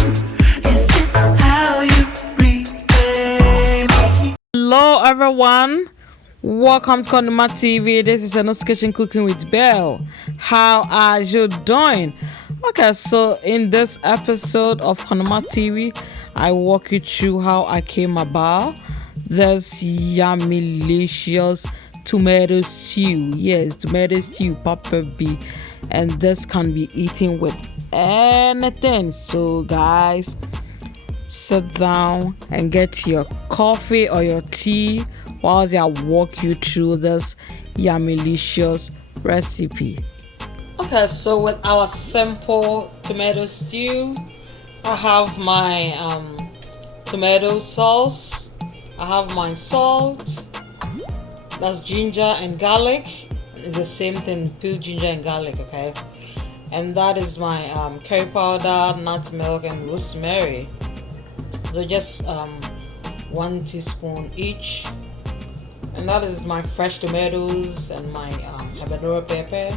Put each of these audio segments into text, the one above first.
Is this how you repay me? Hello everyone, welcome to CONNIEMARTS TV. This is Another Kitchen Cooking with Belle. How are you doing? Okay, so in this episode of CONNIEMARTS TV, I walk you through how I came about this yummy-licious tomato stew. Yes, tomato stew, pepper beef, and this can be eaten with anything. So guys, sit down and get your coffee or your tea whilst I walk you through this yummy-licious recipe. Okay, so with our simple tomato stew, I have my tomato sauce, I have my salt, that's ginger and garlic. It's the same thing, peeled ginger and garlic, okay? And that is my curry powder, nutmeg, and rosemary. So just 1 teaspoon each. And that is my fresh tomatoes and my habanero pepper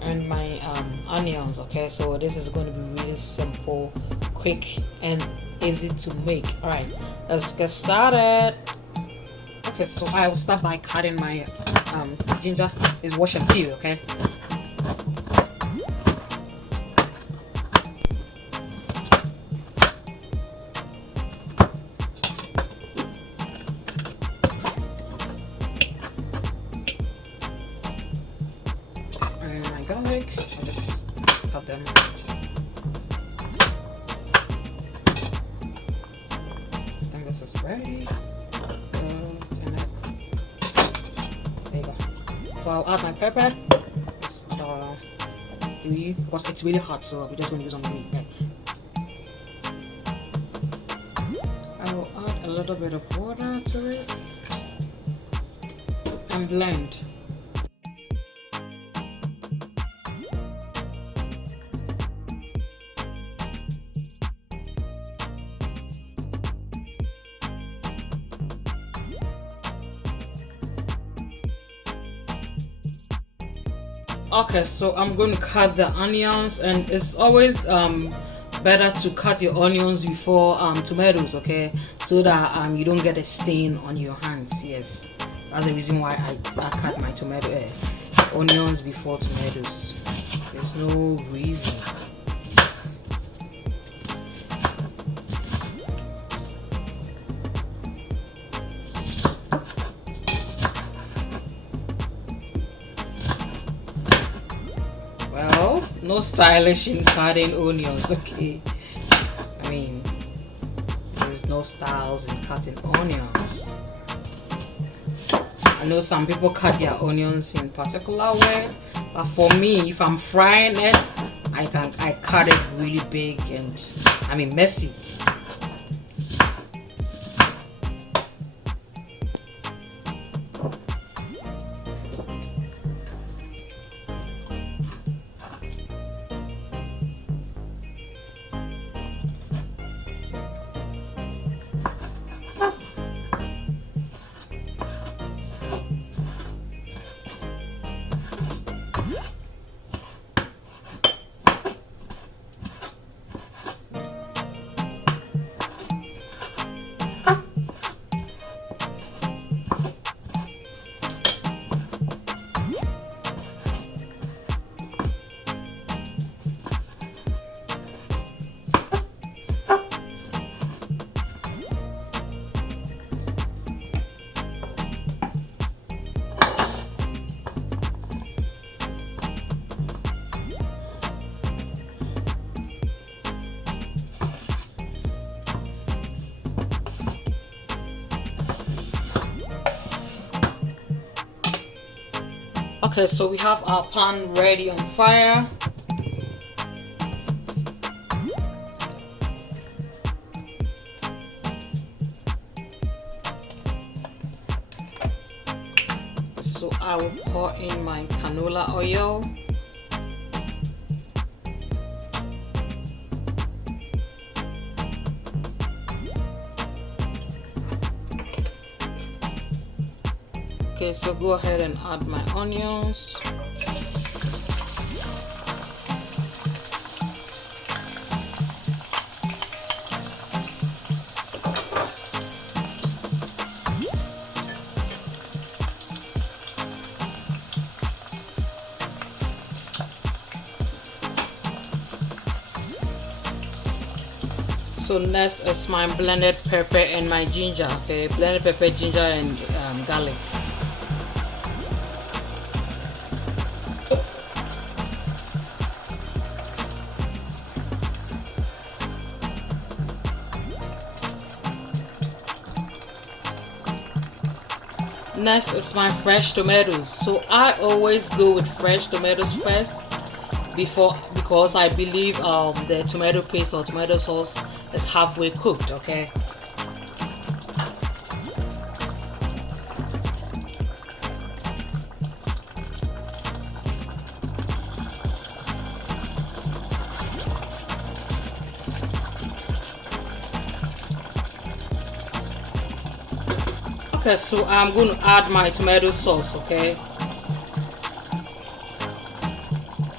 and my onions. Okay, so this is going to be really simple, quick, and easy to make. All right, let's get started. Okay, so I will start by cutting my ginger. Is wash and peel. Okay. Garlic, I just cut them. I think this is ready. There you go. So I'll add my pepper. It's 3 because it's really hot, so we're just going to use on 3. Okay. I will add a little bit of water to it and blend. Okay, so I'm going to cut the onions, and it's always better to cut your onions before tomatoes, okay, so that you don't get a stain on your hands. Yes, that's the reason why I cut my onions before tomatoes. There's no reason. Well, no stylish in cutting onions, okay? I mean, there's no styles in cutting onions. I know some people cut their onions in particular way, but for me, if I'm frying it, I cut it really big and messy. Okay, so we have our pan ready on fire. So I will pour in my canola oil. Okay, so go ahead and add my onions. So next is my blended pepper and my ginger. Okay, blended pepper, ginger, and garlic. Next is my fresh tomatoes. So I always go with fresh tomatoes first because I believe the tomato paste or tomato sauce is halfway cooked. Okay. Okay, so I'm going to add my tomato sauce. Okay,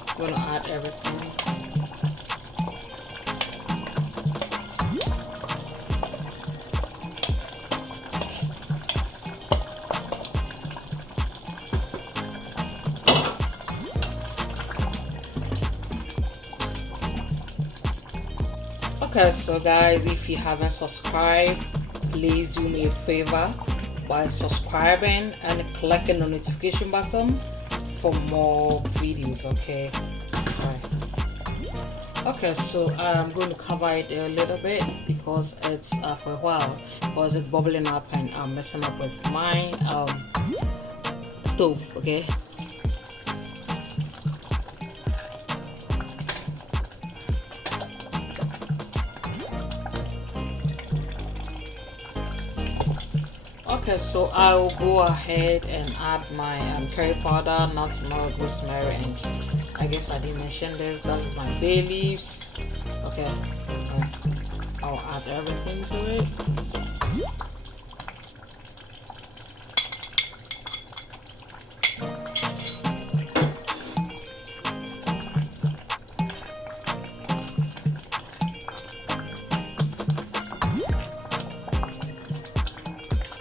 I'm going to add everything. Okay, so guys, if you haven't subscribed, please do me a favor by subscribing and clicking the notification button for more videos. Okay, right. Okay, so I'm going to cover it a little bit because it's for a while because it's bubbling up and I'm messing up with my stove. Okay. Okay, so I will go ahead and add my curry powder, nutmeg, rosemary, and I guess I didn't mention this. That is my bay leaves. Okay, I'll add everything to it.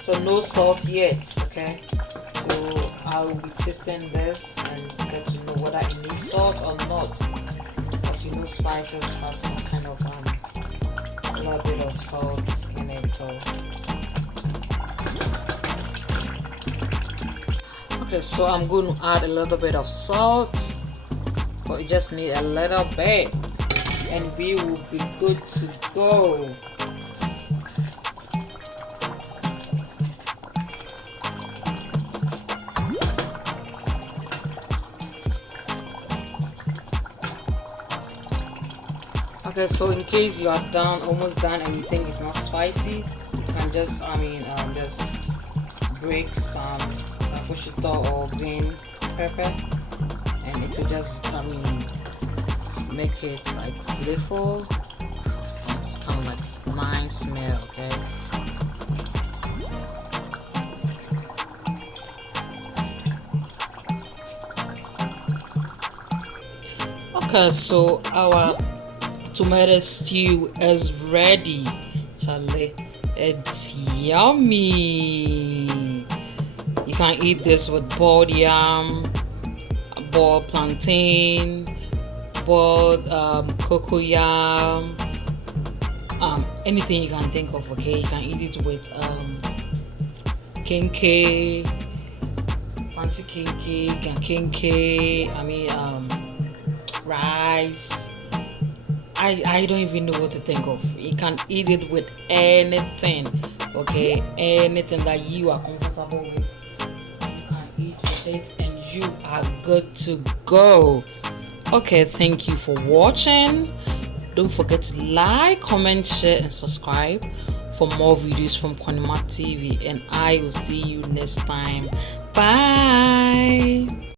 So no salt yet, okay? So I will be tasting this and get to know whether it needs salt or not. Because you know spices has some kind of a little bit of salt in it. So okay, so I'm going to add a little bit of salt, but you just need a little bit, and we will be good to go. Okay, so in case you are almost done, and you think it's not spicy, you can just, just break some fushito or green pepper, and it will just, make it like flavorful. It's kind of like nice smell. Okay. Okay, so our tomato stew is ready. Charlie, it's yummy. You can eat this with boiled yam, boiled plantain, boiled cocoyam, anything you can think of. Okay, you can eat it with kinke, fancy kinke, rice. I don't even know what to think of. You can eat it with anything, okay? Anything that you are comfortable with, you can eat with it, and you are good to go. Okay, thank you for watching. Don't forget to like, comment, share, and subscribe for more videos from CONNIEMARTS TV, and I will see you next time. Bye.